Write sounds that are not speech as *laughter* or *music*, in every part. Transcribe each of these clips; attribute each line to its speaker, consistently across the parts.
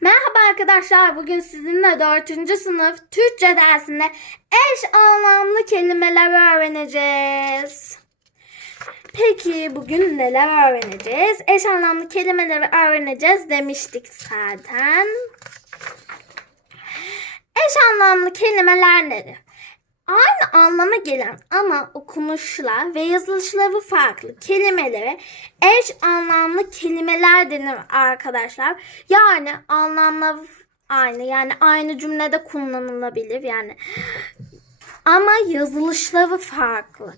Speaker 1: Merhaba arkadaşlar. Bugün sizinle 4. sınıf Türkçe dersinde eş anlamlı kelimeler öğreneceğiz. Peki bugün neler öğreneceğiz? Eş anlamlı kelimeleri öğreneceğiz demiştik zaten. Eş anlamlı kelimeler nedir? Aynı anlama gelen ama okunuşla ve yazılışları farklı kelimelere eş anlamlı kelimeler denir arkadaşlar. Yani anlamları aynı yani aynı cümlede kullanılabilir yani ama yazılışları farklı.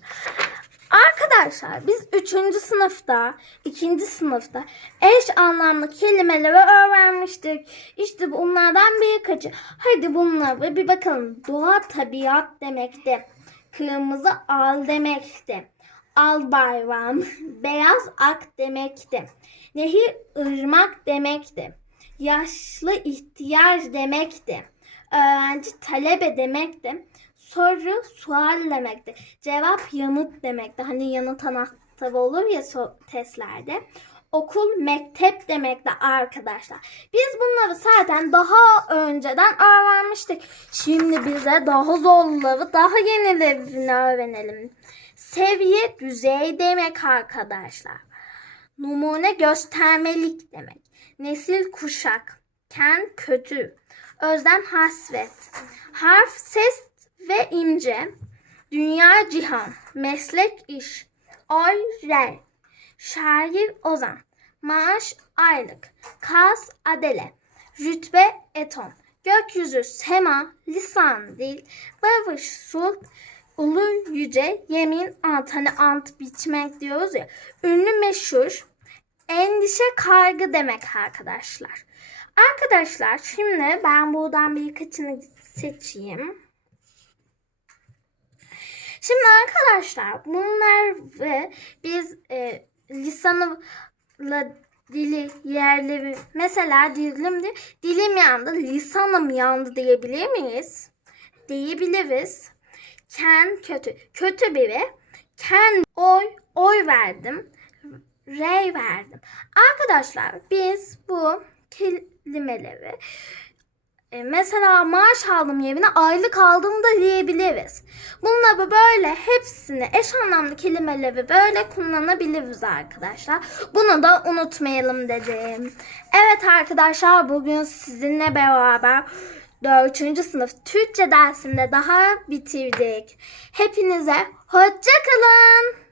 Speaker 1: Arkadaşlar biz 3. sınıfta, 2. sınıfta eş anlamlı kelimeleri öğrenmiştik. İşte bunlardan birkaçı. Hadi bunlara bir bakalım. Doğa tabiat demekti. Kırmızı al demekti. Al bayram, *laughs* beyaz ak demekti. Nehir ırmak demekti. Yaşlı ihtiyaç demekti. Öğrenci talebe demekti. Soru sual demekti. Cevap yanıt demekti. Hani yanıt anahtarı olur ya so- testlerde. Okul mektep demekti arkadaşlar. Biz bunları zaten daha önceden öğrenmiştik. Şimdi bize daha zorları, daha yenilerini öğrenelim. Seviye düzey demek arkadaşlar. Numune göstermelik demek. Nesil kuşak. Ken kötü. Özlem hasret. Harf ses ve ince. Dünya cihan. Meslek iş. Oy rey. Şair ozan. Maaş aylık. Kas adele. Rütbe eton. Gökyüzü sema. Lisan dil. Barış sulh. Ulu yüce yemin ant hani ant biçmek diyoruz ya. Ünlü meşhur. Endişe kaygı demek arkadaşlar. Arkadaşlar şimdi ben buradan birkaçını seçeyim. Şimdi arkadaşlar bunlar ve biz e, lisanla dili yerleri mesela dilim de dilim yandı lisanım yandı diyebilir miyiz? Diyebiliriz. Ken kötü. Kötü biri. Ken oy oy verdim. Rey verdim. Arkadaşlar biz bu kelimeleri e, mesela maaş aldım yerine aylık aldım da diyebiliriz. Bunları böyle hepsini eş anlamlı kelimeleri böyle kullanabiliriz arkadaşlar. Bunu da unutmayalım dedim. Evet arkadaşlar bugün sizinle beraber 4. sınıf Türkçe dersinde daha bitirdik. Hepinize hoşça kalın.